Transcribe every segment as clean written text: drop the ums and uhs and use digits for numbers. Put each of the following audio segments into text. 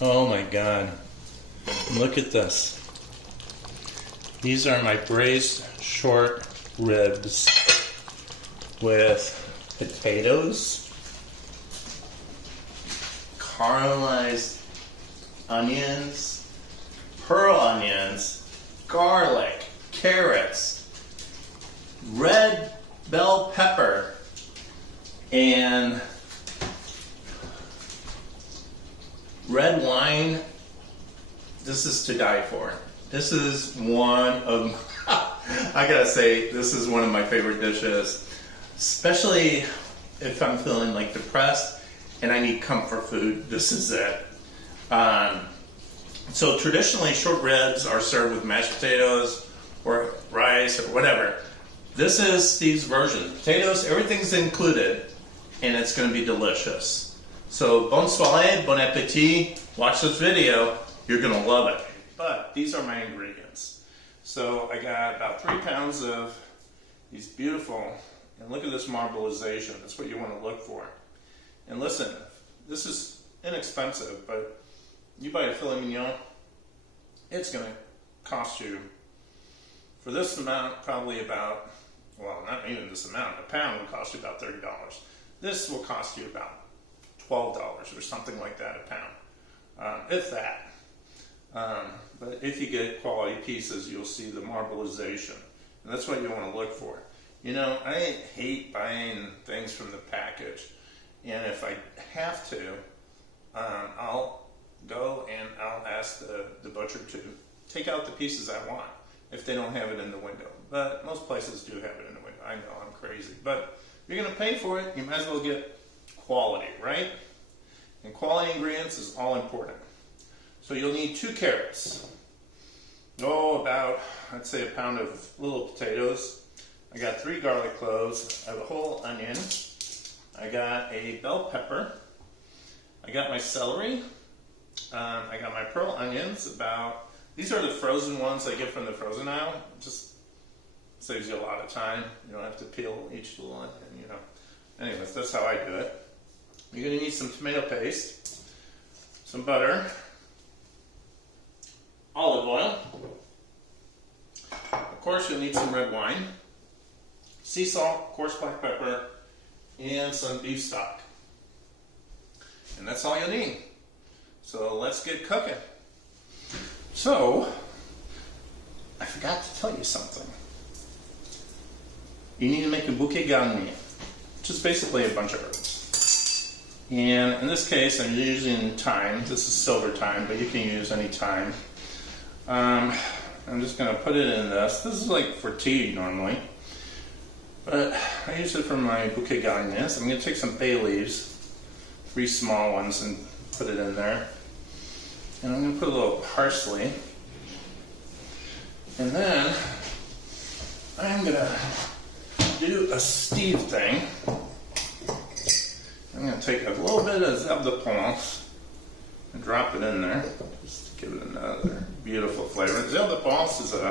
Oh my God. Look at this. These are my braised short ribs with potatoes, caramelized onions, pearl onions, garlic, carrots, red bell pepper, and red wine. This is to die for. This is one of, I gotta say, this is one of my favorite dishes, especially if I'm feeling like depressed and I need comfort food. This is it. So traditionally, short ribs are served with mashed potatoes or rice or whatever. This is Steve's version. Potatoes, everything's included, and it's going to be delicious. So bon soirée, bon appétit. Watch this video. You're going to love it. But these are my ingredients. So I got about 3 pounds of these beautiful, and look at this marbleization. That's what you want to look for. And listen, this is inexpensive, but you buy a filet mignon, it's going to cost you, for this amount, probably about, well, not even this amount, a pound will cost you about $30. This will cost you about $12 or something like that a pound, if that. But if you get quality pieces, you'll see the marbleization. And that's what you want to look for. You know, I hate buying things from the package. And if I have to, I'll go and I'll ask the butcher to take out the pieces I want if they don't have it in the window. But most places do have it in the window. I know, I'm crazy. But if you're going to pay for it, you might as well get quality, right? And quality ingredients is all important. So you'll need 2 carrots. Oh, about, I'd say a pound of little potatoes. I got 3 garlic cloves. I have a whole onion. I got a bell pepper. I got my celery. I got my pearl onions. These are the frozen ones I get from the frozen aisle. Just saves you a lot of time. You don't have to peel each little onion, you know. Anyways, that's how I do it. You're going to need some tomato paste, some butter, olive oil. Of course, you'll need some red wine, sea salt, coarse black pepper, and some beef stock. And that's all you'll need. So let's get cooking. So, I forgot to tell you something. You need to make a bouquet garni, which is basically a bunch of herbs. And in this case, I'm using thyme. This is silver thyme, but you can use any thyme. I'm just going to put it in this. This is like for tea normally. But I use it for my bouquet garnis. I'm going to take some bay leaves, 3 small ones, and put it in there. And I'm going to put a little parsley. And then I'm going to do a Steve thing. I'm going to take a little bit of zèbre de Provence and drop it in there, just to give it another beautiful flavor. Zèbre de Provence is a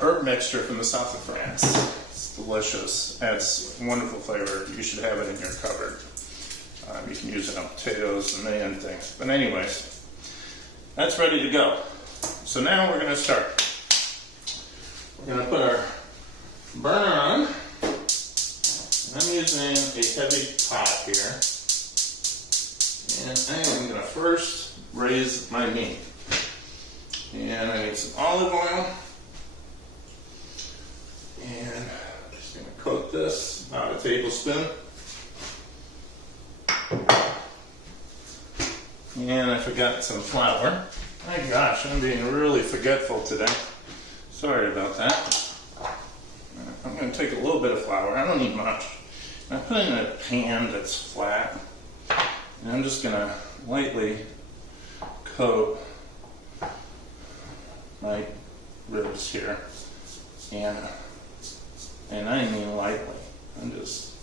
herb mixture from the south of France. It's delicious. Adds wonderful flavor. You should have it in your cupboard. You can use it on potatoes and many other things. But anyways, that's ready to go. So now we're going to start. We're going to put our burner on. And I'm using a heavy pot here. And I am going to first braise my meat. And I need some olive oil. And I'm just going to coat this about a tablespoon. And I forgot some flour. My gosh, I'm being really forgetful today. Sorry about that. I'm going to take a little bit of flour. I don't need much. I put it in a pan that's flat. And I'm just going to lightly coat my ribs here. And I mean lightly. I'm just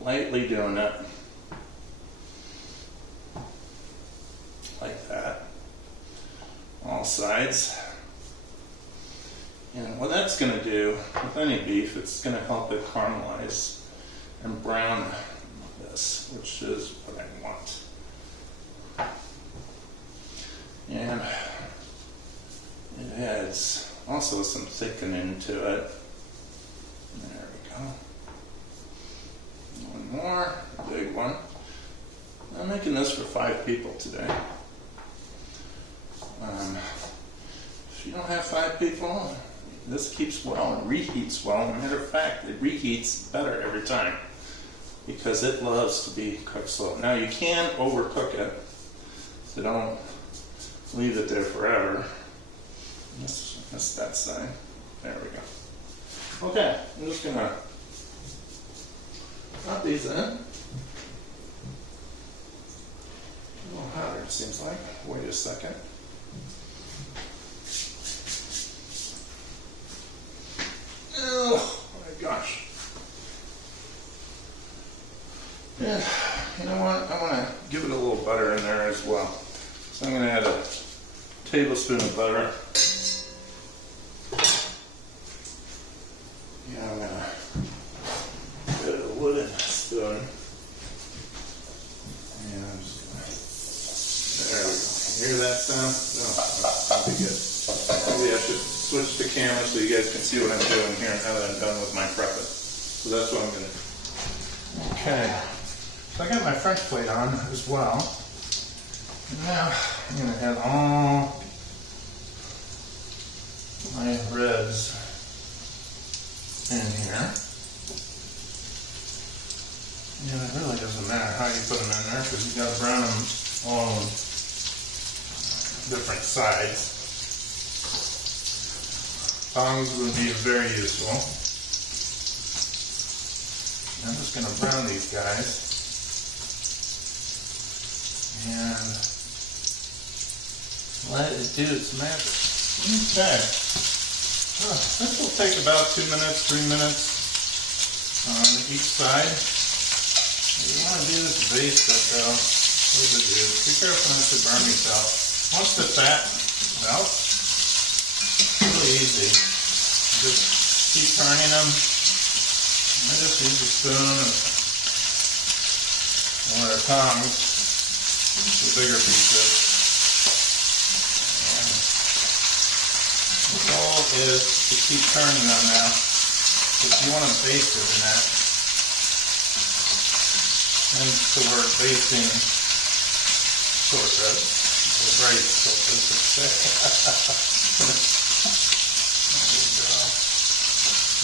lightly doing it. Like that. All sides. And what that's going to do with any beef, it's going to help it caramelize and brown this, which is what I want. also some thickening to it. There we go. One more, big one. I'm making this for 5 people today. If you don't have 5 people, this keeps well and reheats well. As a matter of fact, it reheats better every time because it loves to be cooked slow. Now you can overcook it, so don't leave it there forever. That's that side. There we go. Okay, I'm just gonna pop these in. A little hotter, it seems like. Wait a second. Oh my gosh. Yeah, you know what? I want to give it a little butter in there as well. So I'm going to add a tablespoon of butter. Yeah, I'm going to get a wooden spoon. And I'm just going to, there we go. Hear that sound? No, that's going to be good. Maybe I should switch the camera so you guys can see what I'm doing here now that I'm done with my prepping. So that's what I'm going to do. Okay. So I got my French plate on as well. And now I'm going to add all my ribs in here. And it really doesn't matter how you put them in there because you've got to brown them all on different sides. Tongs would be very useful. I'm just going to brown these guys. And let it do its magic. Okay. This will take about 2 minutes, 3 minutes on each side. You want to do this base stuff though. Be careful not to burn yourself. Once the fat melts, it's really easy. Just keep turning them. I just use a spoon or a tongs. The bigger pieces. And the goal is to keep turning them now. If you want to baste it in that, hence the word basting short ribs, or braised short ribs, I should say. There we go.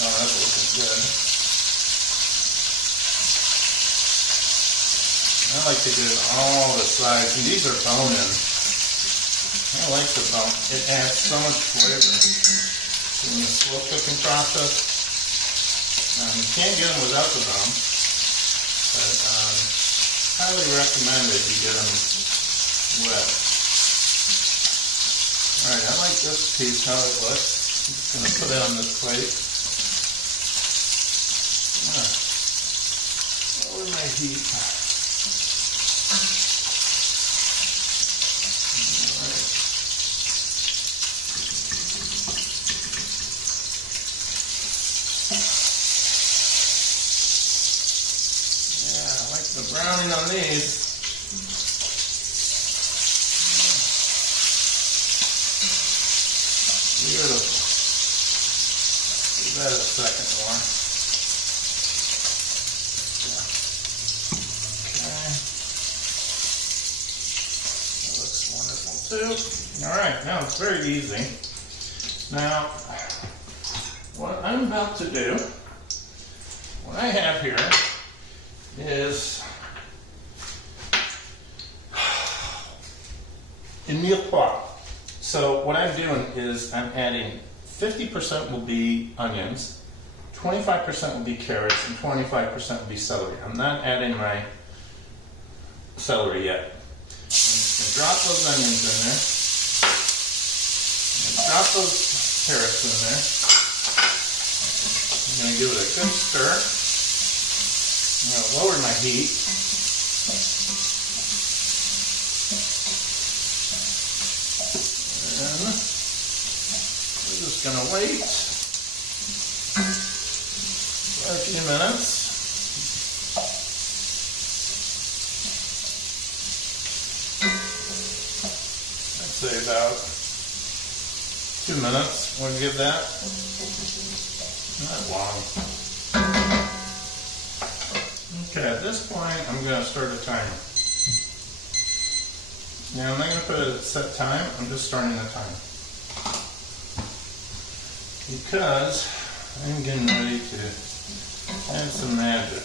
Oh, that's looking good. I like to do all the sides, and these are bone-in. I like the bone. It adds so much flavor in the slow cooking process. You can't get them without the bone, but highly recommended you get them wet. Alright, I like this piece, how it looks. I'm just going to put it on this plate. Lower my heat. Browning on these. Beautiful. Give that a second more. Okay. That looks wonderful too. Alright, now it's very easy. Now, what I'm about to do, what I have here is in meal pot. So what I'm doing is I'm adding 50% will be onions, 25% will be carrots, and 25% will be celery. I'm not adding my celery yet. I'm just going to drop those onions in there. I'm going to drop those carrots in there. I'm going to give it a good stir. I'm going to lower my heat. And we're just going to wait for a few minutes. I'd say about 2 minutes. We'll give that. Not long. Okay, at this point, I'm going to start a timer. Now, I'm not going to put a set time. I'm just starting the time. Because I'm getting ready to add some magic.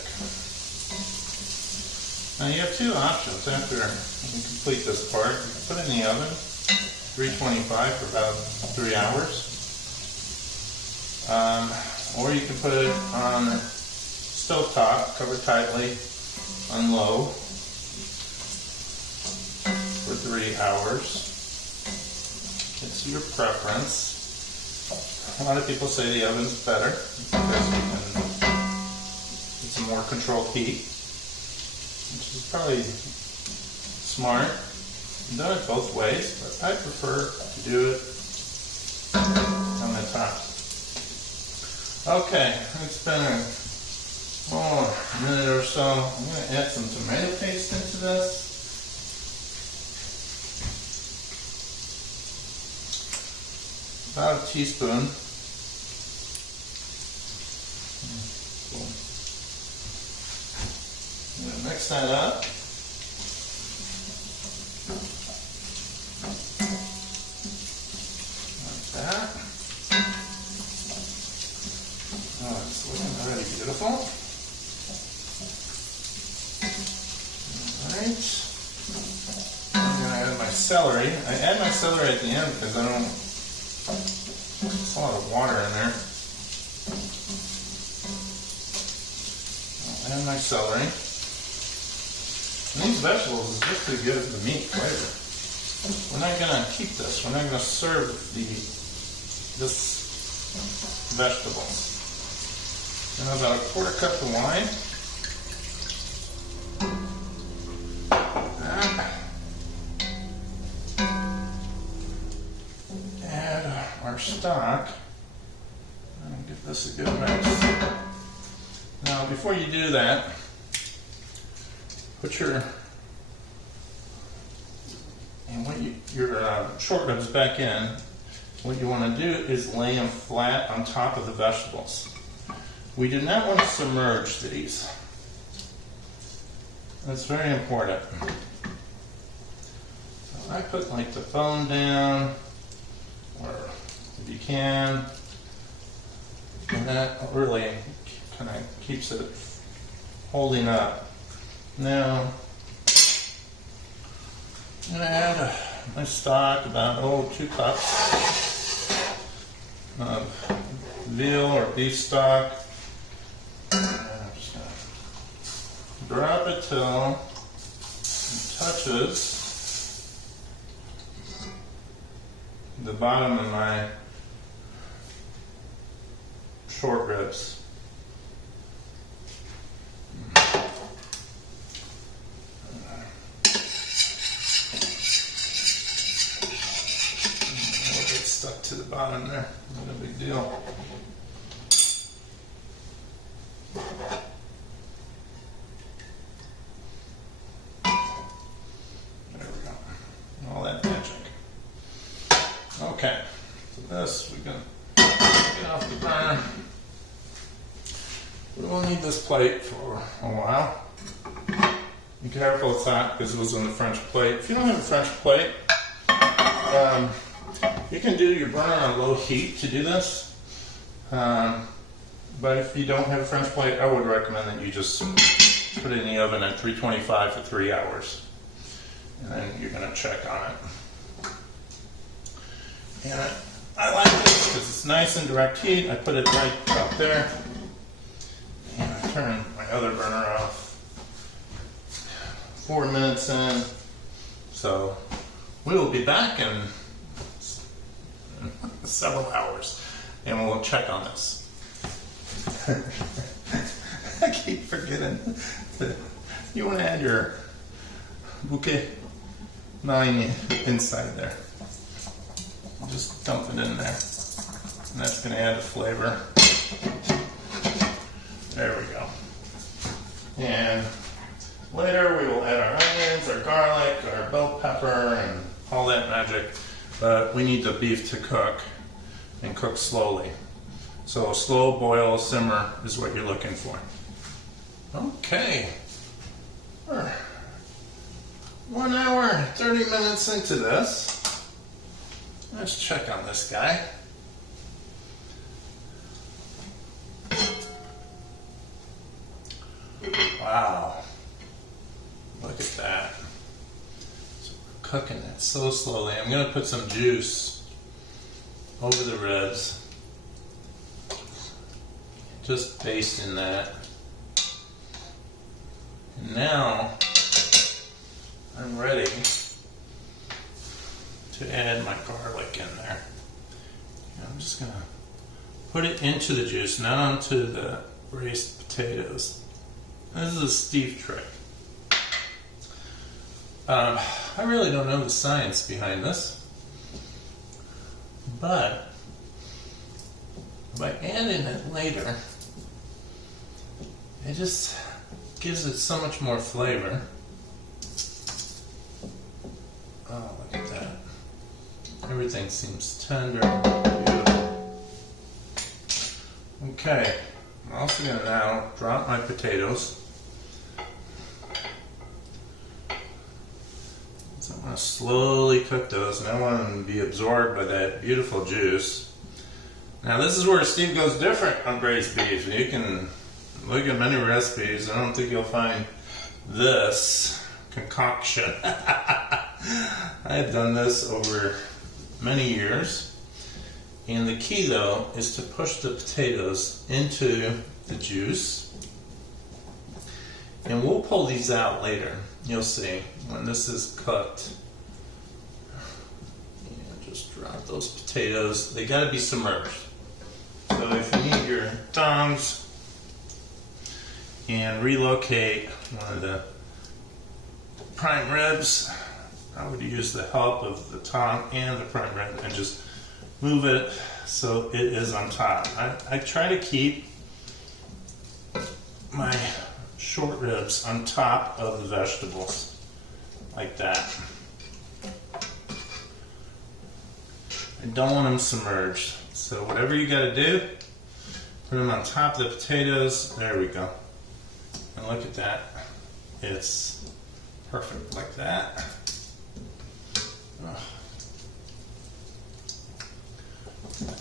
Now you have two options after you complete this part. You can put it in the oven, 325 for about 3 hours. Or you can put it on stovetop, covered tightly on low for 3 hours. It's your preference. A lot of people say the oven's better because it's a more controlled heat, which is probably smart. I've done it both ways, but I prefer to do it on the top. Okay, it's been a minute or so. I'm going to add some tomato paste into this. About a teaspoon. I'm going to mix that up. Like that. Oh, it's looking already beautiful. Alright. I'm going to add my celery. I add my celery at the end because I don't. There's a lot of water in there. I'll add my celery. And these vegetables is just to give the meat flavor. We're not going to keep this. We're not going to serve this vegetables. And about a quarter cup of wine. Add our stock. And give this a good mix. Now, before you do that, put your short ribs back in. What you want to do is lay them flat on top of the vegetables. We do not want to submerge these. That's very important. So I put like the bone down, or if you can, and that really kind of keeps it holding up. Now, I'm going to add my stock, about 2 cups of veal or beef stock. And I'm just going to drop it till it touches the bottom of my short ribs. Stuck to the bottom there, not a big deal. There we go. All that magic. Okay, so this we can get off the burner. We will need this plate for a while. Be careful it's hot because it was on the French plate. If you don't have a French plate, you can do your burner on low heat to do this, but if you don't have a French plate, I would recommend that you just put it in the oven at 325 for 3 hours, and then you're going to check on it. And I like this because it's nice and direct heat. I put it right up there, and I turn my other burner off. 4 minutes in, so we will be back in several hours, and we'll check on this. I keep forgetting. You want to add your bouquet nine inside there. Just dump it in there, and that's going to add a flavor. There we go. And later we will add our onions, our garlic, our bell pepper, and all that magic. But we need the beef to cook. and cook slowly. So slow boil, simmer is what you're looking for. Okay. We're 1 hour, 30 minutes into this. Let's check on this guy. Wow. Look at that. So we're cooking it so slowly. I'm going to put some juice over the ribs. Just basting that. And now I'm ready to add my garlic in there. I'm just going to put it into the juice, not onto the braised potatoes. This is a Steve trick. I really don't know the science behind this, but by adding it later, it just gives it so much more flavor. Oh, look at that. Everything seems tender and beautiful. Okay, I'm also going to now drop my potatoes. So I'm going to slowly cook those, and I want them to be absorbed by that beautiful juice. Now this is where Steve goes different on braised beef. You can look at many recipes. I don't think you'll find this concoction. I've done this over many years. And the key though is to push the potatoes into the juice. And we'll pull these out later. You'll see when this is cooked. And just drop those potatoes. They got to be submerged. So if you need your tongs and relocate one of the prime ribs, I would use the help of the tong and the prime rib and just move it so it is on top. I try to keep my short ribs on top of the vegetables, like that. I don't want them submerged. So whatever you got to do, put them on top of the potatoes. There we go. And look at that. It's perfect like that.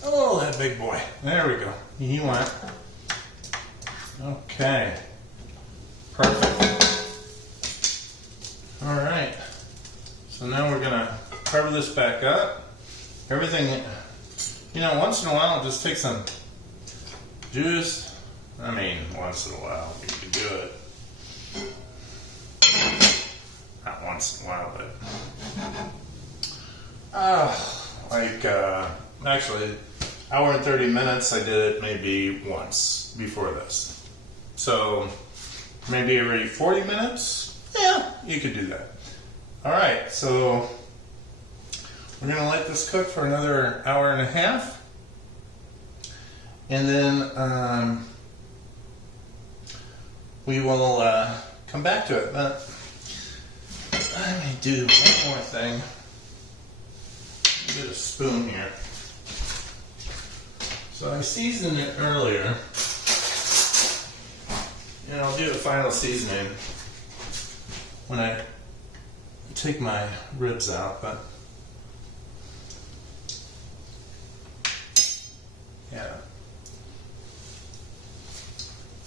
Oh, that big boy. There we go. He went. Okay. Perfect. All right. So now we're going to cover this back up. Everything, you know, once in a while, just take some juice. I mean, once in a while, you can do it. Not once in a while, but actually, hour and 30 minutes. I did it maybe once before this. So maybe every 40 minutes. Yeah, you could do that. All right, so we're gonna let this cook for another hour and a half, and then we will come back to it. But I may do one more thing. Get a spoon here. So I seasoned it earlier, and I'll do a final seasoning when I take my ribs out. But yeah,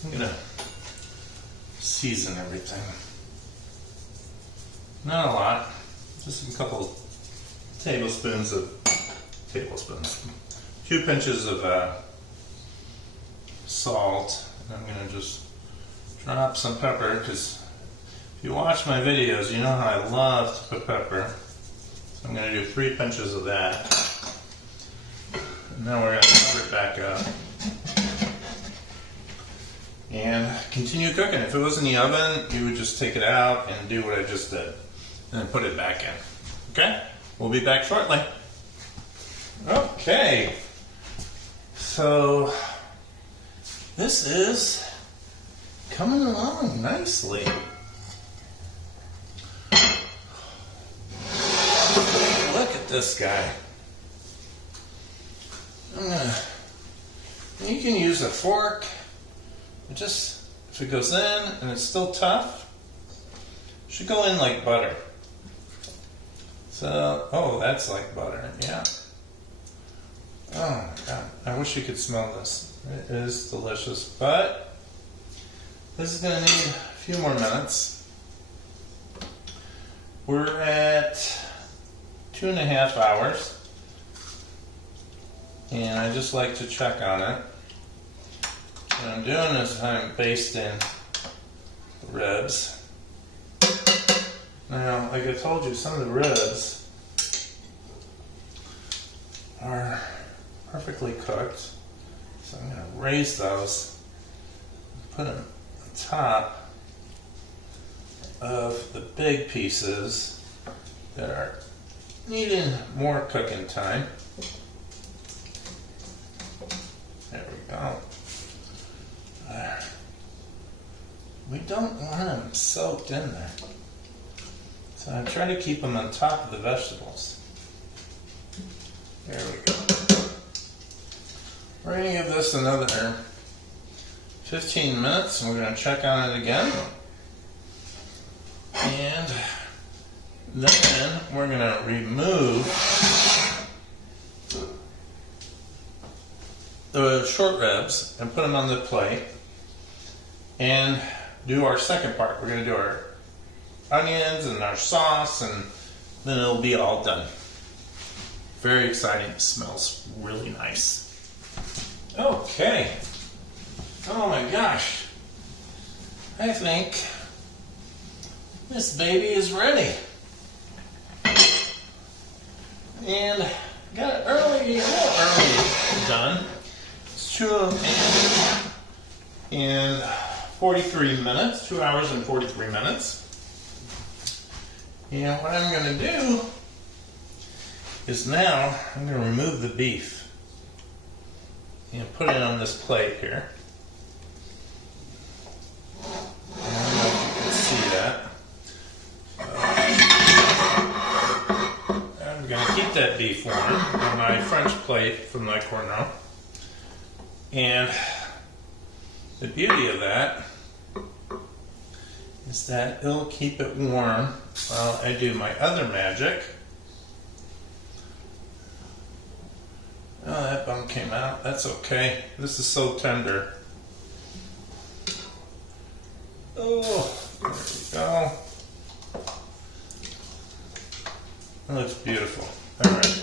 I'm gonna season everything. Not a lot, just a couple tablespoons, 2 pinches of salt. And I'm gonna just drop some pepper, because if you watch my videos, you know how I love to put pepper. So I'm gonna do 3 pinches of that. And then we're gonna cover it back up and continue cooking. If it was in the oven, you would just take it out and do what I just did, and then put it back in. Okay? We'll be back shortly. Okay. So this is coming along nicely. Look at this guy. You can use a fork. Just, if it goes in and it's still tough, it should go in like butter. So, oh, that's like butter, yeah. Oh my God, I wish you could smell this. It is delicious, but this is gonna need a few more minutes. We're at 2.5 hours. And I just like to check on it. What I'm doing is I'm basting the ribs. Now, like I told you, some of the ribs are perfectly cooked. So I'm going to raise those, put them on top of the big pieces that are needing more cooking time. There we go. We don't want them soaked in there. So I try to keep them on top of the vegetables. There we go. We're going to give this another 15 minutes and we're going to check on it again. And then we're going to remove the short ribs and put them on the plate and do our second part. We're going to do our onions and our sauce and then it'll be all done. Very exciting. It smells really nice. Okay. Oh my gosh. I think this baby is ready. And got it early, a little early done. It's 43 minutes, 2 hours and 43 minutes. And what I'm going to do is now I'm going to remove the beef and put it on this plate here. And I don't know if you can see that. I'm going to keep that beef warm on my French plate from Le Corneau. And the beauty of that is that it'll keep it warm while I do my other magic. Oh, that bone came out. That's okay. This is so tender. Oh, there we go. That looks beautiful. All right.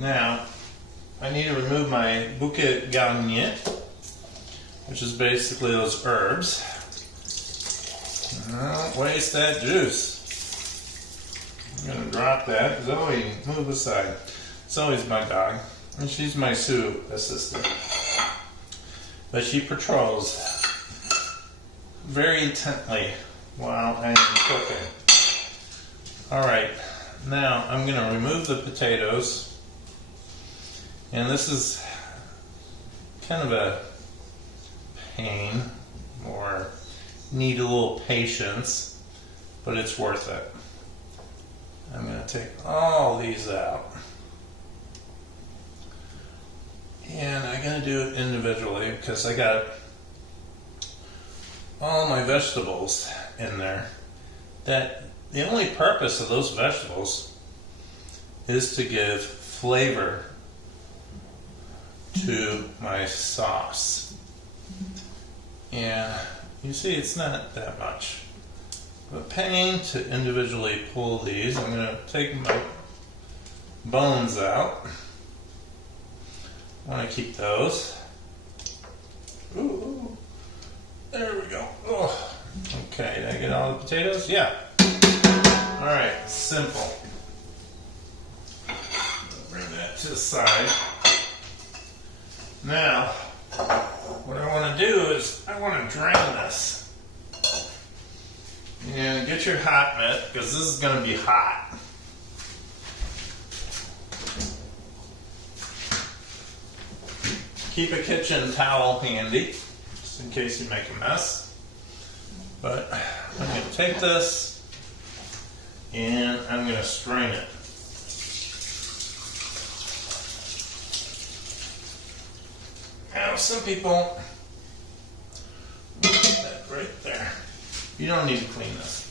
Now, I need to remove my bouquet garni, which is basically those herbs. Don't waste that juice. I'm going to drop that. Zoe, move aside. Zoe's my dog, and she's my sous assistant. But she patrols very intently while I am cooking. Alright, now I'm going to remove the potatoes. And this is kind of a pain, or need a little patience, but it's worth it. I'm going to take all these out. And I'm going to do it individually because I got all my vegetables in there. That the only purpose of those vegetables is to give flavor to my sauce. And you see it's not that much. But pain to individually pull these. I'm going to take my bones out. I want to keep those. Ooh, there we go. Oh, okay, did I get all the potatoes? Yeah. Alright, simple. Bring that to the side. Now, what I want to do is I want to drain this. And get your hot mitt, because this is going to be hot. Keep a kitchen towel handy, just in case you make a mess. But I'm going to take this and I'm going to strain it. some people, put that right there. You don't need to clean this.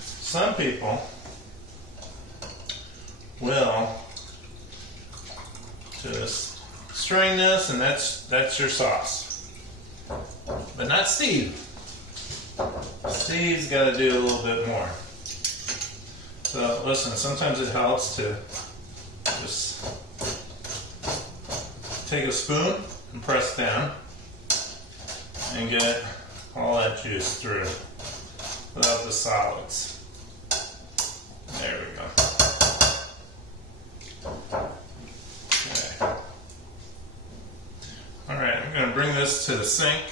Some people will just strain this, and that's your sauce. But not Steve. Steve's got to do a little bit more. So listen, sometimes it helps to just take a spoon and press down and get all that juice through without the solids. There we go. Okay. All right, I'm going to bring this to the sink.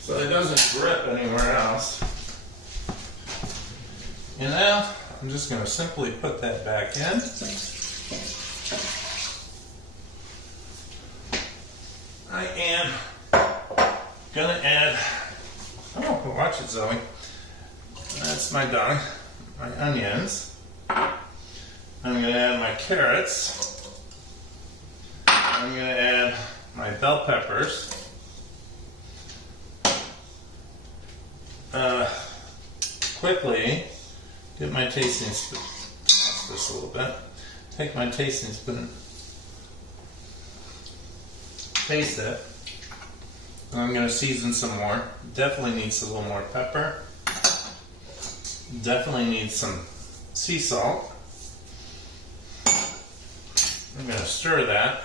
So it doesn't drip anywhere else. And now I'm just going to simply put that back in. I am going to add, oh, watch it, Zoe. That's my dog, my onions. I'm going to add my carrots. I'm going to add my bell peppers. Quickly get my tasting spoon. Toss this a little bit. Take my tasting spoon. Taste it. And I'm going to season some more. Definitely needs a little more pepper. Definitely needs some sea salt. I'm going to stir that.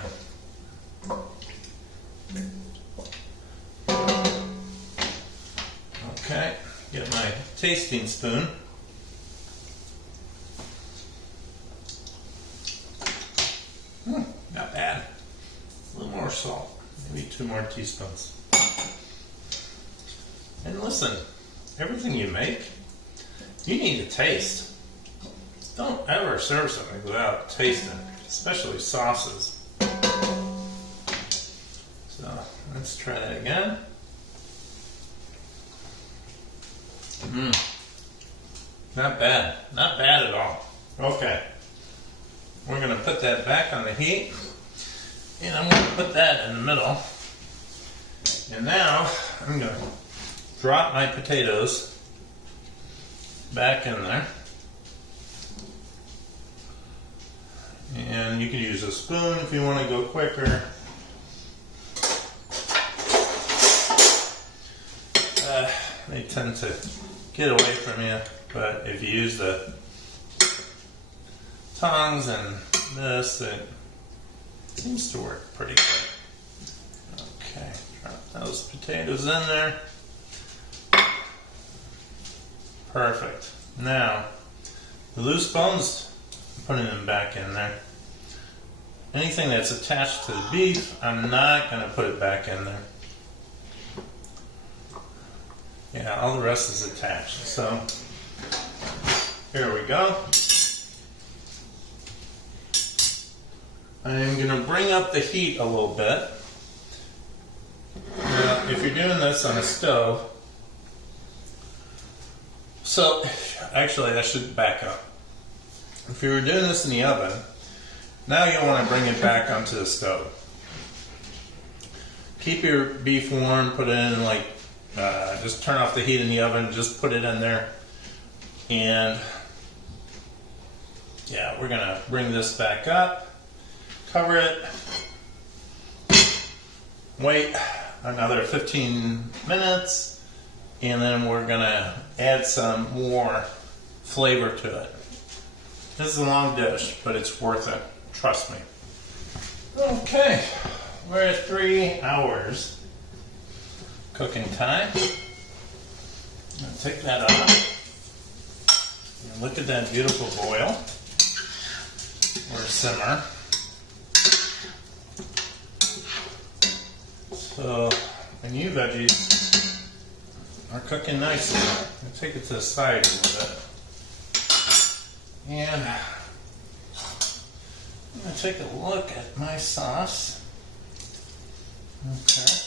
Okay, get my tasting spoon. Not bad. A little more salt, maybe 2 more teaspoons. And listen, everything you make, you need to taste. Don't ever serve something without tasting, especially sauces. So let's try that again. Not bad. Not bad at all. Okay. We're going to put that back on the heat. And I'm going to put that in the middle. And now I'm going to drop my potatoes back in there. And you can use a spoon if you want to go quicker. They tend to get away from you, but if you use the tongs and this, it seems to work pretty good. Okay, drop those potatoes in there. Perfect. Now, the loose bones, I'm putting them back in there. Anything that's attached to the beef, I'm not going to put it back in there. Yeah, all the rest is attached. So, here we go. I'm going to bring up the heat a little bit. Now, if you're doing this on a stove, so actually I should back up. If you were doing this in the oven, now you want to bring it back onto the stove. Keep your beef warm, put it in like, just turn off the heat in the oven, just put it in there. And yeah, we're going to bring this back up, cover it, wait another 15 minutes, and then we're going to add some more flavor to it. This is a long dish, but it's worth it. Trust me. Okay, we're at 3 hours cooking time. I'm going to take that off. And look at that beautiful boil or simmer. So, the new veggies are cooking nicely. I'm going to take it to the side a little bit. And I'm going to take a look at my sauce. Okay.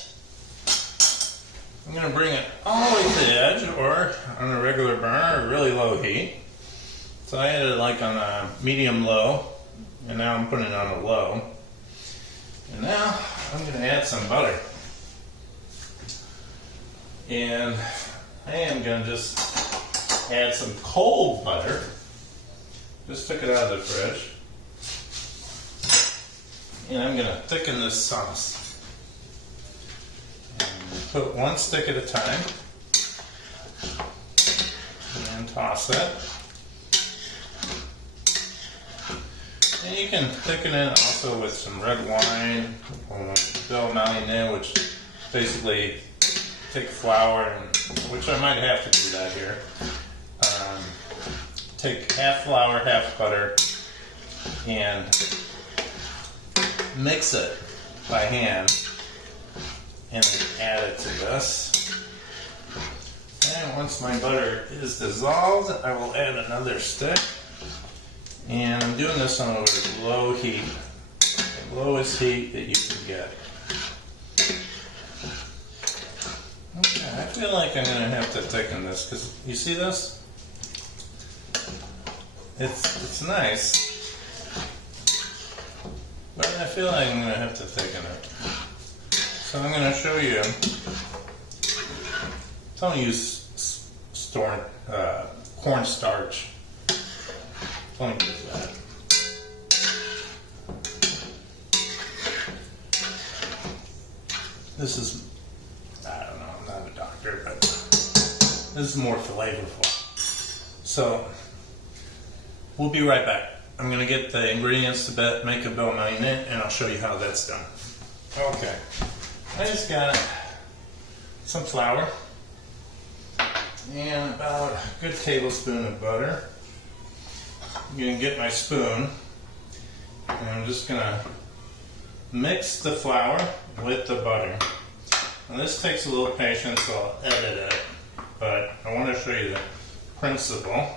I'm going to bring it all the way to the edge or on a regular burner or really low heat. So I had it like on a medium low And now I'm putting it on a low. And now I'm going to add some butter. And I am going to just add some cold butter. Just took it out of the fridge. And I'm going to thicken this sauce. And put one stick at a time. And toss it. And you can thicken it also with some red wine or Belle Maline, which basically take flour, and, which I might have to do that here. Take half flour, half butter, and mix it by hand, and then add it to this. And once my butter is dissolved, I will add another stick. And I'm doing this on over low heat, the lowest heat that you can get. Okay, I feel like I'm going to have to thicken this, because you see this? It's nice, but I feel like I'm going to have to thicken it. So I'm going to show you. Don't use cornstarch. Don't use that. This is, I don't know, I'm not a doctor, but this is more flavorful. So, we'll be right back. I'm going to get the ingredients to make a Belle Maline, and I'll show you how that's done. Okay, I just got some flour and about a good tablespoon of butter. I'm going to get my spoon, and I'm just going to mix the flour with the butter. And this takes a little patience, so I'll edit it, but I want to show you the principle.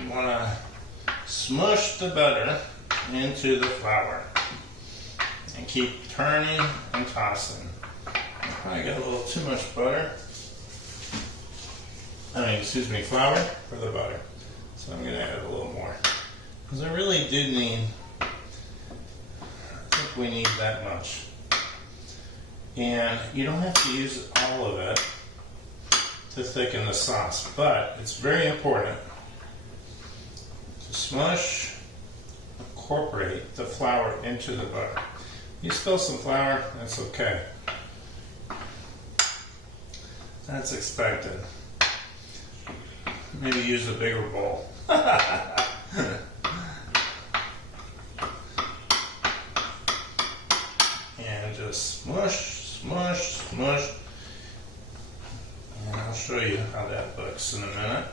You want to smush the butter into the flour and keep turning and tossing. I probably got a little too much butter. Flour for the butter. So I'm going to add a little more. Because I really do need, I think we need that much. And you don't have to use all of it to thicken the sauce, but it's very important to smush, incorporate the flour into the butter. You spill some flour, that's okay. That's expected. Maybe use a bigger bowl. And just smush, smush, smush. And I'll show you how that looks in a minute.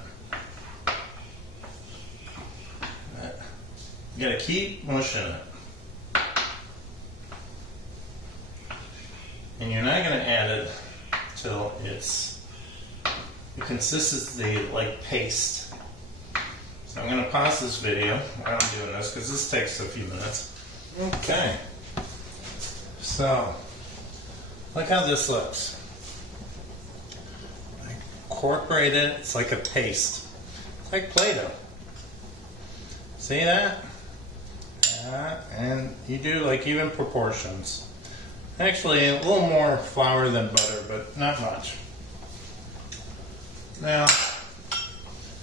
You gotta keep mushing it. And you're not gonna add it till it's the consistency like paste. So I'm going to pause this video while I'm doing this, because this takes a few minutes. Okay. So, look how this looks. I incorporate it, it's like a paste. It's like Play-Doh. See that? Yeah, and you do like even proportions. Actually, a little more flour than butter, but not much. Now,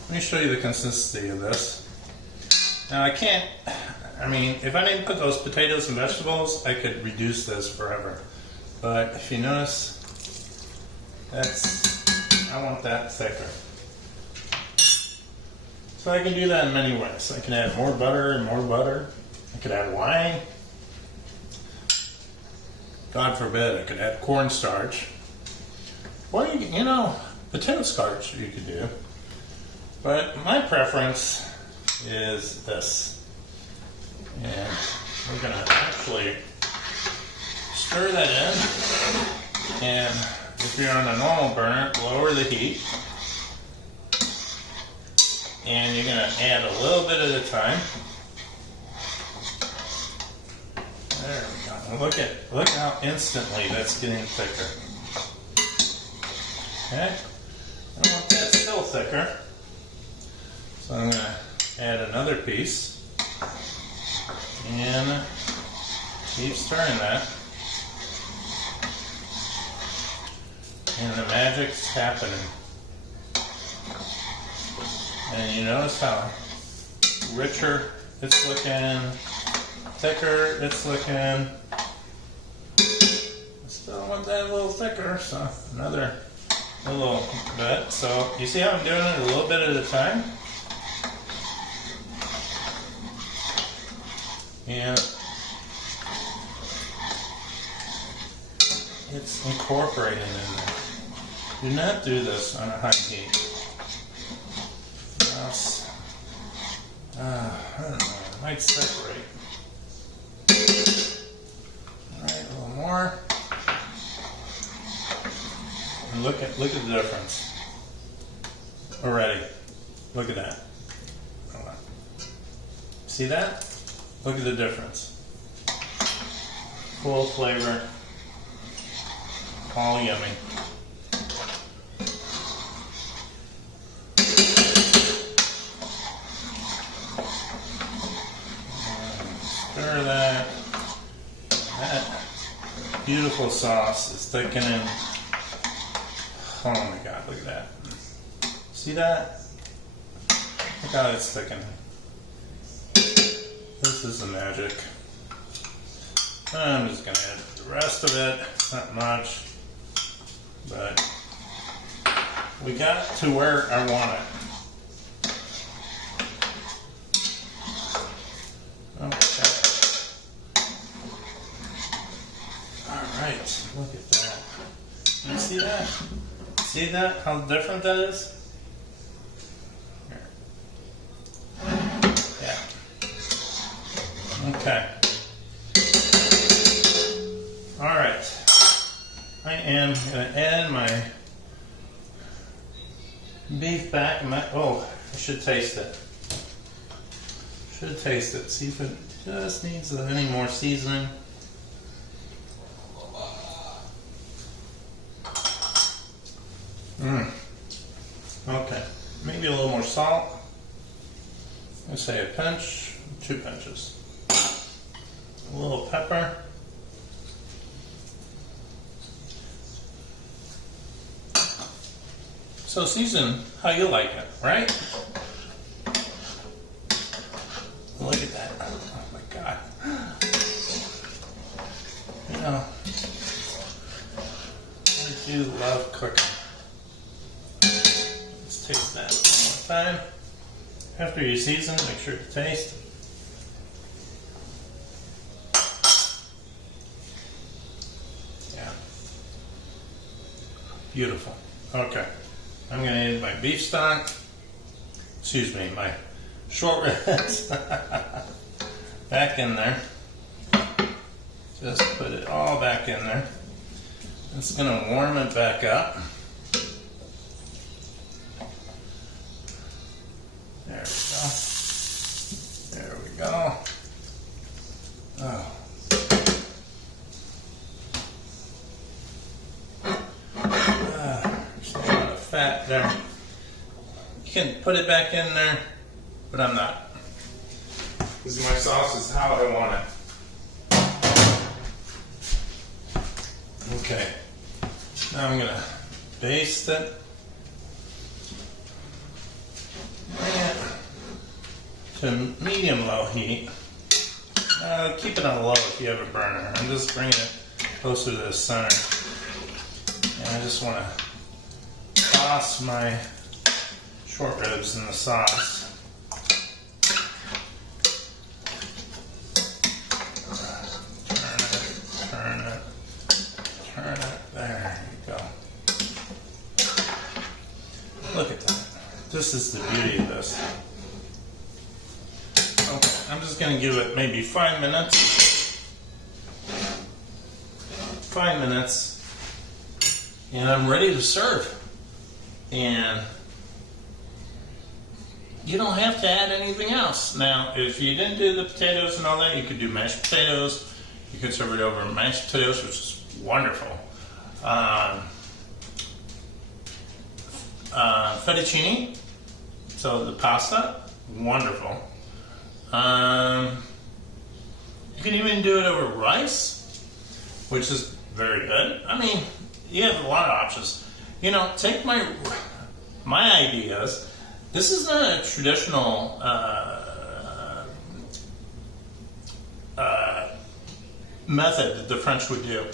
let me show you the consistency of this. Now if I didn't put those potatoes and vegetables, I could reduce this forever. But if you notice, I want that thicker. So I can do that in many ways. I can add more butter and more butter. I could add wine. God forbid, I could add cornstarch. Or, potato starch you could do. But my preference is this. And we're going to actually stir that in. And if you're on a normal burner, lower the heat. And you're going to add a little bit at a time. There we go. And look how instantly that's getting thicker. Okay? I want that still thicker. So I'm going to add another piece. And keep stirring that. And the magic's happening. And you notice how richer it's looking, thicker it's looking. Still want that a little thicker, so another little bit. So you see how I'm doing it a little bit at a time? And it's incorporating in there. Do not do this on a high heat. Else, I don't know, it might separate. Alright, a little more. And look at the difference. Already. Look at that. Hold on. See that? Look at the difference. Full flavor. All yummy. Stir that. That beautiful sauce is thickening. Oh my God, look at that. See that? Look how it's thickening. This is the magic. I'm just going to add the rest of it. Not much. But we got to where I want it. Okay. Alright, look at that. You see that? See that? How different that is? Here. Yeah. Okay. Alright. I am going to add my beef back. Oh, I should taste it. Should taste it. See if it just needs any more seasoning. Okay. Maybe a little more salt. Let's say a pinch, 2 pinches. A little pepper. So season how you like it, right? Look at that. Oh my God. You know, I do love cooking. Let's taste that one more time. After you season, make sure to taste. Yeah. Beautiful. Okay. I'm going to add my beef stock, excuse me, my short ribs back in there. Just put it all back in there. It's going to warm it back up. There we go. There we go. Oh. Fat there. You can put it back in there, but I'm not. Because my sauce is how I want it. Okay. Now I'm going to baste it. And to medium-low heat. Keep it on low if you have a burner. I'm just bringing it closer to the center. And I just want to toss my short ribs in the sauce. Turn it. There you go. Look at that. This is the beauty of this. Okay, I'm just going to give it maybe 5 minutes. 5 minutes. And I'm ready to serve. And you don't have to add anything else. Now, if you didn't do the potatoes and all that, you could do mashed potatoes. You could serve it over mashed potatoes, which is wonderful. Fettuccine, so the pasta, wonderful. can even do it over rice, which is very good. I mean, you have a lot of options. You know, take my ideas. This is not a traditional method that the French would do.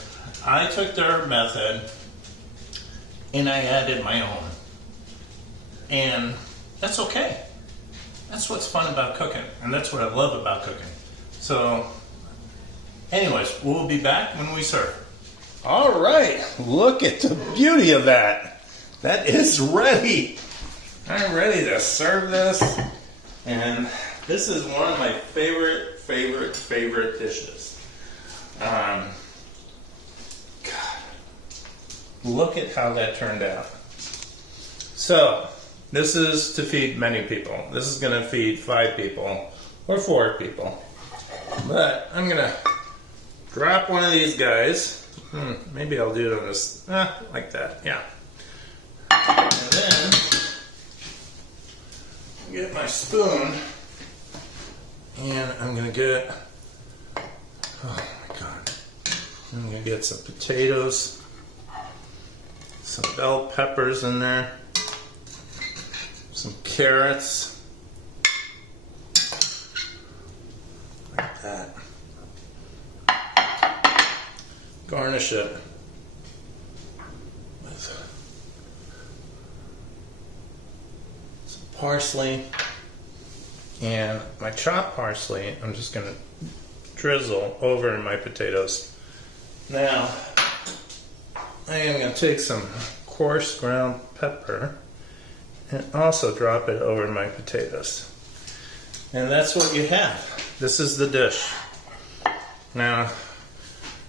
I took their method and I added my own. And that's okay. That's what's fun about cooking, and that's what I love about cooking. So, anyways, we'll be back when we serve. All right, look at the beauty of that. That is ready. I'm ready to serve this, and this is one of my favorite dishes. God, look at how that turned out. So, this is to feed many people. This is going to feed 5 people or 4 people. But I'm going to drop one of these guys. Maybe I'll do it on this, like that, yeah. And then, get my spoon, and I'm going to get, oh my God, I'm going to get some potatoes, some bell peppers in there, some carrots, like that. Garnish it with some parsley, and my chopped parsley I'm just going to drizzle over my potatoes. Now I am going to take some coarse ground pepper and also drop it over my potatoes. And that's what you have. This is the dish. Now,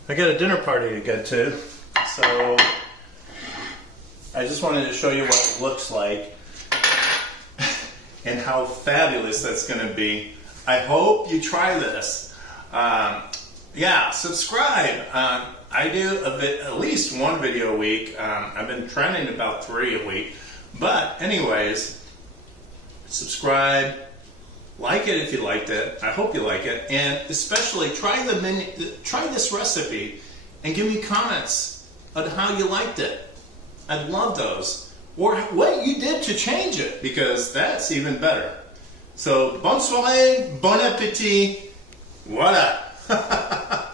I got a dinner party to get to, so I just wanted to show you what it looks like and how fabulous that's going to be. I hope you try this. Yeah, subscribe. I do at least 1 video a week. I've been trending about 3 a week. But anyways, subscribe, like it if you liked it. I hope you like it, and especially try this recipe and give me comments on how you liked it. I'd love those, or what you did to change it, because that's even better. So bonne soirée, bon appétit, voilà.